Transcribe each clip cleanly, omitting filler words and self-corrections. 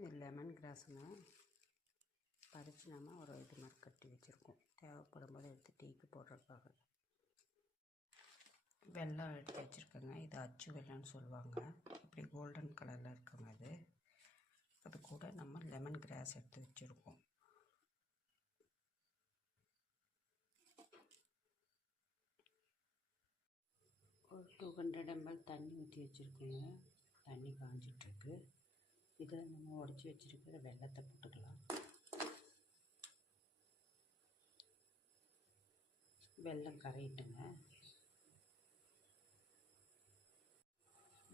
இது லெமன் கிராஸுங்க. பறித்து நம்ம ஒரு இது மாதிரி கட்டி வச்சுருக்கோம். தேவைப்படும் போது எடுத்து டீக்கு போடுறதுக்காக. வெல்லம் எடுத்து வச்சுருக்கேங்க. இது அச்சு வெல்லம்னு சொல்லுவாங்க. இப்படி கோல்டன் கலரில் இருக்குங்க. அது கூட நம்ம லெமன் கிராஸ் எடுத்து வச்சுருக்கோம். ஒரு 200 ml தண்ணி ஊற்றி வச்சுருக்கோங்க. தண்ணி காஞ்சிட்ருக்கு. இதில் நம்ம உடச்சி வச்சுருக்கிற வெல்லத்தை போட்டுக்கலாம். வெல்லம் கரையிட்டுங்க.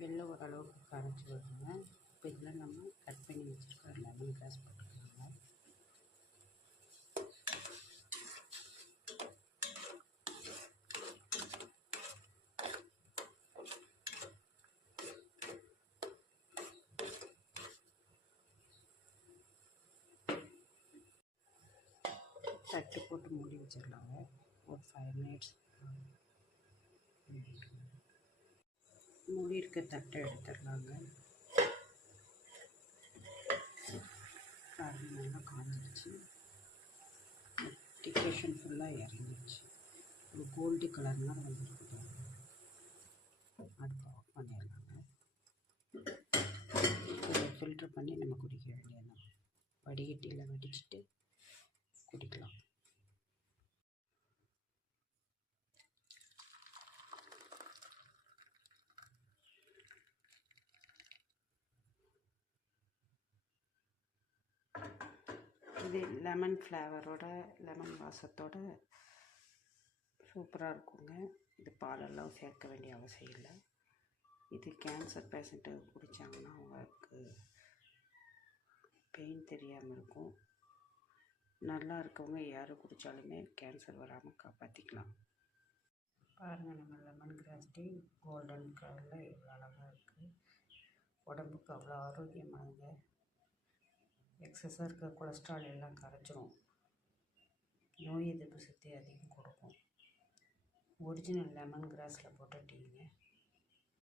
வெல்லம் ஓரளவுக்கு கரைச்சி வருதுங்க. இப்போ இதில் நம்ம கட் பண்ணி வச்சுருக்கிற லெமன் கிராஸ் போட்டுக்கலாங்க. தட்டு போட்டு மூடி வச்சிடலாங்க. ஒரு 5 minutes. மூடி இருக்க தட்டை எடுத்துடலாங்க. கரண்ட் நல்லா காஞ்சிடுச்சு. டிகேஷன் ஃபுல்லாக இறங்கிடுச்சு. ஒரு கோல்டு கலர்னால் வந்துருக்கு. அடுப்பு ஆஃப் பண்ணிடலாங்க. ஃபில்ட்ரு பண்ணி நம்ம குடிக்க வேண்டியதான். வடிகட்டியில் வடிச்சிட்டு குடிக்கலாம். இது லெமன் ஃப்ளேவரோட, லெமன் வாசத்தோட சூப்பராக இருக்குங்க. இது பாலெல்லாம் சேர்க்க வேண்டிய அவசியம் இல்லை. இது கேன்சர் பேஷண்ட்டு குடித்தாங்கன்னா அவங்களுக்கு பெயின் தெரியாமல் இருக்கும். நல்லா இருக்கவங்க யார் குடித்தாலுமே கேன்சர் வராமல் காப்பாற்றிக்கலாம். பாருங்கள், நம்ம லெமன் கிராஸ் டீ கோல்டன் கலரில் எவ்வளோ அழகாக இருக்குது. உடம்புக்கு அவ்வளோ ஆரோக்கியமானது. எக்ஸஸாக இருக்க கொலஸ்ட்ரால் எல்லாம் கரைச்சிரும். நோய் எதிர்ப்பு சக்தி அதிகம் கொடுக்கும். ஒரிஜினல் லெமன் கிராஸில் போட்ட டீங்க.